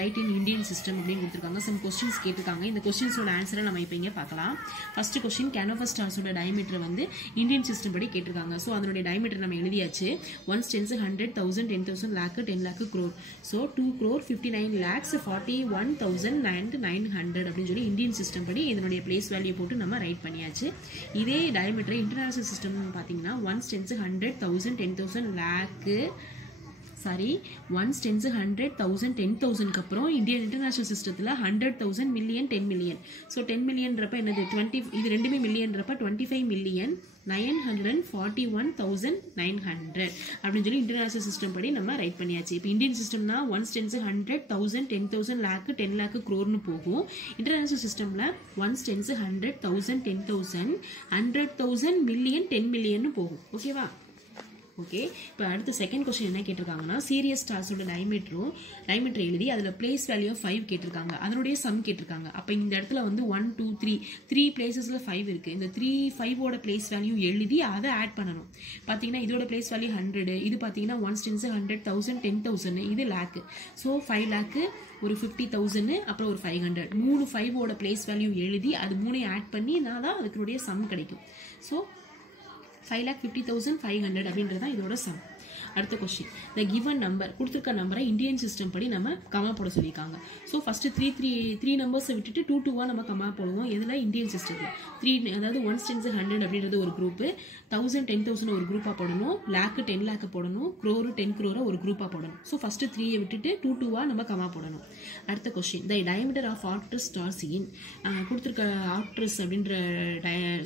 ரைட் இன் இந்தியன் சிஸ்டம் அப்படின்னு கொடுத்துருக்காங்க. சம் கொஸ்டின்ஸ் கேட்டிருக்காங்க. இந்த கொஸ்டின்ஸோட ஆன்சரை நம்ம இப்போ இங்கே பார்க்கலாம். ஃபர்ஸ்ட் கொஸ்டின் கேனோஃபஸ் ஸ்டார்ஸோட டயமீட்டர் வந்து இந்தியன் சிஸ்டம் படி கேட்டிருக்காங்க. ஸோ அதனுடைய டயமீட்டர் நம்ம எழுதியாச்சு. 1 10 100 1000 10,000 lakh 10 lakh crore. So 2 crore 59,41,900 அப்படின்னு சொல்லி இந்தியன் சிஸ்டம் படி இதனுடைய பிளேஸ் வேல்யூ போட்டு நம்ம ரைட் பண்ணியாச்சு. இதே டயமீட்டர் இன்டர்நேஷனல் சிஸ்டம் பார்த்தீங்கன்னா 1 10 100 1000 10,000 lakh 1 10 100 1000 10,000க்கு அப்புறம் இந்தியன் இன்டர்நேஷனல் சிஸ்டத்தில் 100,000 மில்லியன் 10 மில்லியன். ஸோ 10 மில்லியன்றப்ப என்னது 20, இது ரெண்டுமே மில்லியன்றப்ப 25,941,900 அப்படின்னு சொல்லி இன்டர்நேஷனல் சிஸ்டம் படி நம்ம ரைட் பண்ணியாச்சு. இப்போ இந்தியன் சிஸ்டம்னா 1 10 100 1000 10,000 lakh 10 lakh crore போகும். இன்டர்நேஷனல் சிஸ்டமில் 1 10 100 1000 10,000 100,000 மில்லியன் 10 மில்லியன் போகும். ஓகேவா? ஓகே, இப்போ அடுத்த செகண்ட் கொஸ்டின் என்ன கேட்டிருக்காங்கன்னா சீரியஸ் ஸ்டார்ஸோட டயமீட்டர் எழுதி அதில் பிளேஸ் வேல்யூ 5 கேட்டிருக்காங்க. அதனுடைய சம் கேட்டிருக்காங்க. அப்போ இந்த இடத்துல வந்து 1 2 3 பிளேசஸில் 5 இருக்குது. இந்த 5ஓட பிளேஸ் வேல்யூ எழுதி அதை ஆட் பண்ணணும். பார்த்தீங்கன்னா இதோட பிளேஸ் வேல்யூ 100. இது பார்த்தீங்கன்னா 1 10 100 1000 10,000 இது லேக்கு. ஸோ 5 lakh ஒரு 50,000 அப்புறம் ஒரு 500 3 5ஓட பிளேஸ் வேல்யூ எழுதி அது 3 ஆட் பண்ணி நான் தான் அதுக்குடைய சம் கிடைக்கும். ஸோ 5,50,500 அப்படின்றது தான் இதோட சம். அடுத்த கொஸ்டின் த கிவன் நம்பர் கொடுத்துருக்க நம்பரை இந்தியன் சிஸ்டம் படி நம்ம கமா போட சொல்லியிருக்காங்க. ஸோ ஃபர்ஸ்ட் 3 நம்பர்ஸை விட்டுட்டு 2 2வா நம்ம கமா போடுவோம். எதில் இந்தியன் சிஸ்டத்தில் 3 அதாவது 1 10 100 அப்படின்றது ஒரு குரூப்பு, 1000 10,000 ஒரு குரூப்பாக போடணும், லேக்கு 10 lakh போடணும், க்ரோரு 10 crore ஒரு குரூப்பாக போடணும். ஸோ ஃபர்ஸ்ட் 3யை விட்டுட்டு 2 2வா நம்ம கமா போடணும். அடுத்த question the diameter of actress star seen கொடுத்துருக்க ஆக்ட்ரஸ் அப்படின்ற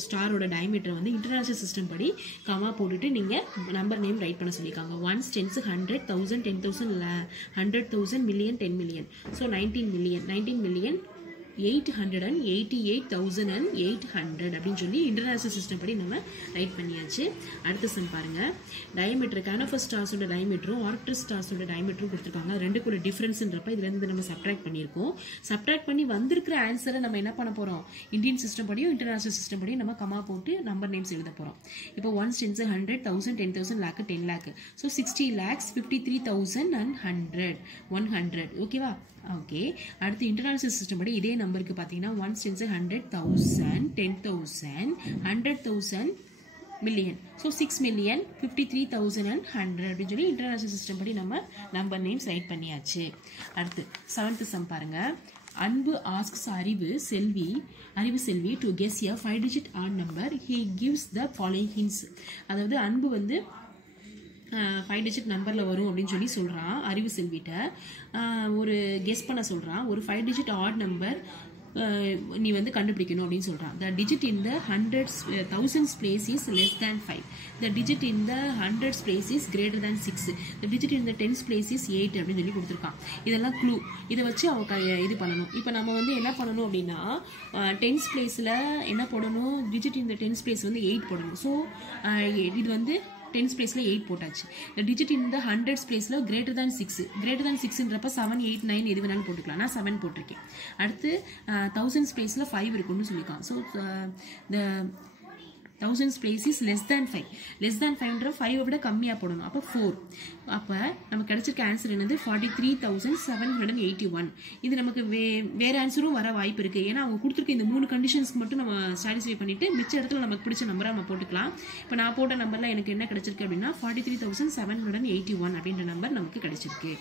ஸ்டாரோட டயமீட்டர் வந்து இன்டர்நேஷனல் சிஸ்டம் படி கமா போட்டுட்டு நீங்கள் நம்பர் நேம் ரைட் பண்ண சொல்லியிருக்காங்க. 1 10 100 1000 10,000 100,000 million 10 million. So 19 million 888,800 அப்படின்னு சொல்லி இன்டர்நேஷனல் சிஸ்டம் படி நம்ம ரைட் பண்ணியாச்சு. அடுத்த சம் பாருங்க. டயமீட்டர் கேனோஃபஸ் ஸ்டார்ஸோட டயமீட்டரும் ஆர்க்டஸ் ஸ்டார்ஸோட டயமீட்டரும் கொடுத்துருக்காங்க. ரெண்டுக்குள்ள டிஃபரன்ஸ்ன்றப்ப இதுல இருந்து நம்ம சப்ட்ராக்ட் பண்ணியிருக்கோம். சப்ட்ராக்ட் பண்ணி வந்திருக்கிற ஆன்சரை நம்ம என்ன பண்ண போறோம் இந்தியன் சிஸ்டம் படியும் இன்டர்நேஷனல் சிஸ்டம் படியும் நம்ம கமா போட்டு நம்பர் நேம்ஸ் எழுத போறோம். இப்போ 1 10 100 1000 10,000 lakh 10 lakh. ஸோ 60 lakhs 53,100 ஓகேவா? ஓகே, அடுத்து இன்டர்நேஷனல் சிஸ்டம் படி இதே நம்பருக்கு பார்த்தீங்கன்னா 1 10 100,000 10,000 100,000 மில்லியன். ஸோ 6,53,100 அப்படின்னு சொல்லி இன்டர்நேஷனல் சிஸ்டம் படி நம்ம நம்பர் நேம்ஸ் ரைட் பண்ணியாச்சு. அடுத்து 7th சம் பாருங்க. அன்பு asks அறிவு செல்வி to guess a 5-digit odd number. He gives the following hints. அதாவது அன்பு வந்து 5 டிஜிட் நம்பரில் வரும் அப்படின்னு சொல்லி சொல்கிறான் அறிவு செல்விட்ட. ஒரு கெஸ் பண்ண சொல்கிறான். ஒரு 5 டிஜிட் ஆட் நம்பர் நீ வந்து கண்டுபிடிக்கணும் அப்படின்னு சொல்கிறான். த digit in the hundreds thousands place is less than 5. The digit in the hundreds place is greater than 6. The digit in the tense place is 8 அப்படின்னு சொல்லி கொடுத்துருக்கான். இதெல்லாம் க்ளூ. இதை வச்சு அவங்க இது பண்ணணும். இப்போ நம்ம வந்து என்ன பண்ணணும் அப்படின்னா டென்ஸ் பிளேஸில் என்ன போடணும், digit in the tense place வந்து 8 போடணும். ஸோ இது வந்து டென்ஸ் பிளேஸில் 8 போட்டாச்சு. The digit in the hundreds பிளேஸில் கிரேட்டர் தேன் 6. கிரேட்டர் தேன் 6ன்றப்ப 7, 8, 9 எது வேணாலும் போட்டுக்கலாம். நான் 7 போட்டிருக்கேன். அடுத்து தௌசண்ட்ஸ் பிளேஸில் 5 இருக்குன்னு சொல்லியிருக்கான். So the thousands place is less than 5. Less than 5ன்ற 5 விட கம்மியாக போடணும். அப்போ 4. அப்போ நமக்கு கிடைச்சிருக்க ஆன்சர் என்னது 43,781. இது நமக்கு வேற ஆன்சரும் வர வாய்ப்பு இருக்குது. ஏன்னா அவங்க கொடுத்துருக்க இந்த 3 கண்டிஷன்ஸ்க்கு மட்டும் நம்ம சாட்டிஸ்ஃபை பண்ணிட்டு மிச்ச இடத்துல நமக்கு பிடிச்ச நம்பரை நம்ம போட்டுக்கலாம். இப்போ நான் போட்ட நம்பரில் எனக்கு என்ன கிடைச்சிருக்கு அப்படின்னா 43,781 அப்படின்ற நம்பர் நமக்கு கிடைச்சிருக்கு.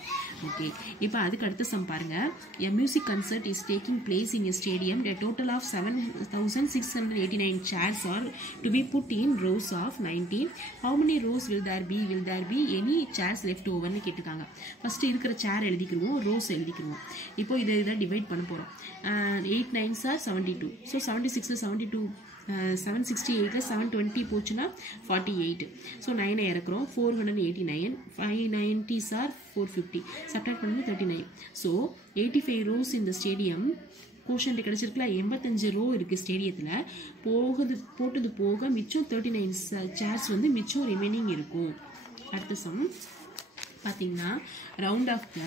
ஓகே, இப்போ அதுக்கு அடுத்த சம் பாருங்க. A music concert is taking place in a stadium. A total of 7,689 chairs are to be put in rows of 19. How many rows will there be? Will there be any chairs left over னு கேட்டிருக்காங்க. First இருக்கிற சேர் எழுதிக்கிடுவோம், rose எழுதிக்கிடுவோம். இப்போ இதை divide பண்ண போகிறோம். 8 9s are 72. So 76 72 768 720 போச்சுன்னா 48. So 9 இறக்குறோம். 489. 5 90s are 450. Subtract பண்ணி 39. So 85 rows in the stadium. Quotient கிடைச்சிருக்குல 85 ரோ இருக்குது ஸ்டேடியத்தில். போட்டது போக மிச்சம் 39 சேர்ஸ் வந்து மிச்சம் ரிமைனிங் இருக்கும். அடுத்த சம் பார்த்தீங்கன்னா round off the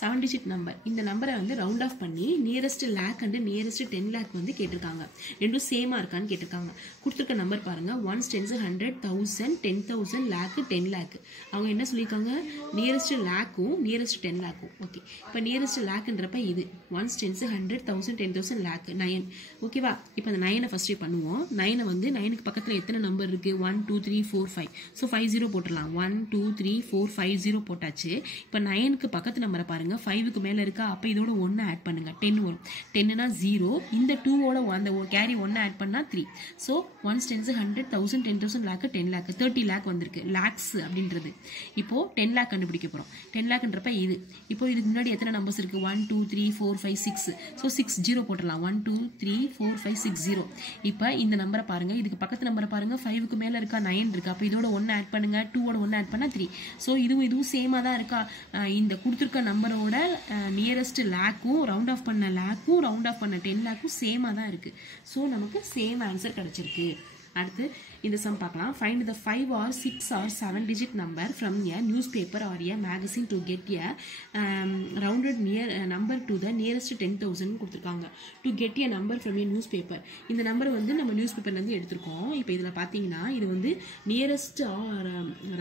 7 digit number. இந்த நம்பரை வந்து ரவுண்ட் ஆஃப் பண்ணி nearest lakh and nearest 10 lakh வந்து கேட்டிருக்காங்க. ரெண்டும் சேமாக இருக்கான்னு கேட்டிருக்காங்க. கொடுத்துருக்க நம்பர் பாருங்க. 1s 10s 100 1000 10,000 லேக்கு 10 லேக்கு. அவங்க என்ன சொல்லியிருக்காங்க, நியரஸ்ட் லேக்கும் நியரஸ்ட் 10 லேக்கும். ஓகே, இப்போ நியரஸ்ட் லேக்குன்றப்ப இது 1s 10s 100 1000 10,000 லேக்கு 9. ஓகேவா? இப்போ அந்த 9 ஃபர்ஸ்ட் பண்ணுவோம். 9 வந்து 9க்கு பக்கத்தில் எத்தனை நம்பர் இருக்குது? 1 2 3 4 5. ஸோ 50 போட்டுடலாம். 1 2 3 4 50 போட்டாச்சு. இப்போ 9க்கு பக்கத்து நம்பரை பாருங்க. 5க்கு மேலே இருக்கா? அப்போ இதோட 1 ஆட் பண்ணுங்க. 10 வரும். 10னா 0. இந்த 2ஓட அந்த கேரி 1 ஆட் பண்ணா 3. ஸோ 1s 10s 100 1000 10,000 லேக்கு 10 லேக்கு 30 லேக் வந்திருக்கு. லேக்ஸ் அப்படின்றது. இப்போ 10 லேக் கண்டுபிடிக்க போகிறோம். 10 லேக்ன்றப்ப இது. இப்போ இதுக்கு முன்னாடி எத்தனை நம்பர்ஸ் இருக்குது? 1 2 3 4 5 6. ஸோ 6 0 போட்டுடலாம். 1 2 3 4 5 6 0. இப்போ இந்த நம்பரை பாருங்க. இதுக்கு பக்கத்து நம்பரை பாருங்க. 5க்கு மேலே இருக்கா? 9 இருக்கா? அப்போ இதோட 1 ஆட் பண்ணுங்க. 2ஓட 1 ஆட் பண்ணா 3. ஸோ இதுவும் சேமாக தான் இருக்கா? இந்த கொடுத்துருக்க நம்பரோட நியரஸ்ட் லேக்கும் ரவுண்ட் ஆஃப் பண்ண லேக்கும் ரவுண்ட் ஆஃப் பண்ண 10 லேக்கும் சேமாக தான் இருக்குது. ஸோ நமக்கு சேம் ஆன்சர் கிடச்சிருக்கு. அடுத்து இந்த சம் பார்க்கலாம். Find the 5 or 6 or 7 digit number from a newspaper or a magazine to get a rounded number to the nearest 10,000 கொடுத்துருக்காங்க. to get a number from a newspaper. இந்த number வந்து நம்ம news பேப்பர்லேருந்து எடுத்திருக்கோம். இப்போ இதில் பார்த்தீங்கன்னா இது வந்து nearest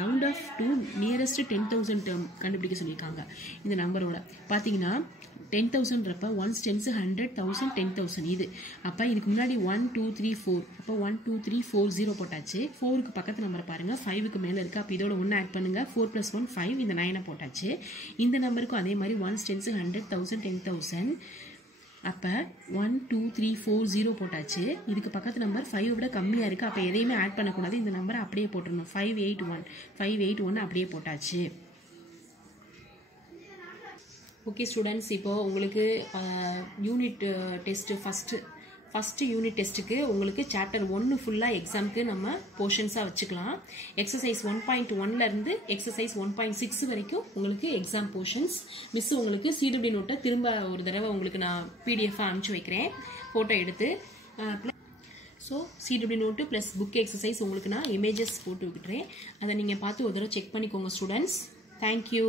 round off to nearest 10,000 கண்டுபிடிக்க சொல்லியிருக்காங்க. இந்த நம்பரோட பார்த்தீங்கன்னா 10,000ன்றப்ப 1s 10s 100 1000 10,000 இது. அப்போ இதுக்கு முன்னாடி 1 2 3 4. அப்போ 1 2 3 4 0 போட்டாச்சு. 4க்கு பக்கத்து நம்பரை பாருங்க. 5க்கு மேலே இருக்குது. அப்போ இதோட 1 ஆட் பண்ணுங்க. 4 + 1 5. இந்த 9 போட்டாச்சு. இந்த நம்பருக்கும் அதே மாதிரி 1s 10s 100 1000 10,000. அப்போ 1 2 3 4 0 போட்டாச்சு. இதுக்கு பக்கத்து நம்பர் 5 விட கம்மியாக இருக்குது. அப்போ எதையுமே ஆட் பண்ணக்கூடாது. இந்த நம்பரை அப்படியே போட்டுடணும். 581 அப்படியே போட்டாச்சு. ஓகே ஸ்டூடெண்ட்ஸ், இப்போது உங்களுக்கு யூனிட் டெஸ்ட்டு ஃபஸ்ட்டு யூனிட் டெஸ்ட்டுக்கு உங்களுக்கு சாப்டர் 1 ஃபுல்லாக எக்ஸாமுக்கு நம்ம போர்ஷன்ஸாக வச்சுக்கலாம். எக்ஸசைஸ் 1.1லேருந்து எக்ஸசைஸ் 1.6 வரைக்கும் உங்களுக்கு எக்ஸாம் போர்ஷன்ஸ். மிஸ் உங்களுக்கு சிடபிள்யூ நோட்டை திரும்ப ஒரு தடவை உங்களுக்கு நான் பிடிஎஃபாக அனுப்பிச்சி வைக்கிறேன் ஃபோட்டோ எடுத்து. So CW note plus book exercise உங்களுக்கு நான் இமேஜஸ் போட்டு விட்டுறேன். அதை நீங்கள் பார்த்து ஒரு தடவை செக் பண்ணிக்கோங்க ஸ்டூடெண்ட்ஸ். தேங்க்யூ.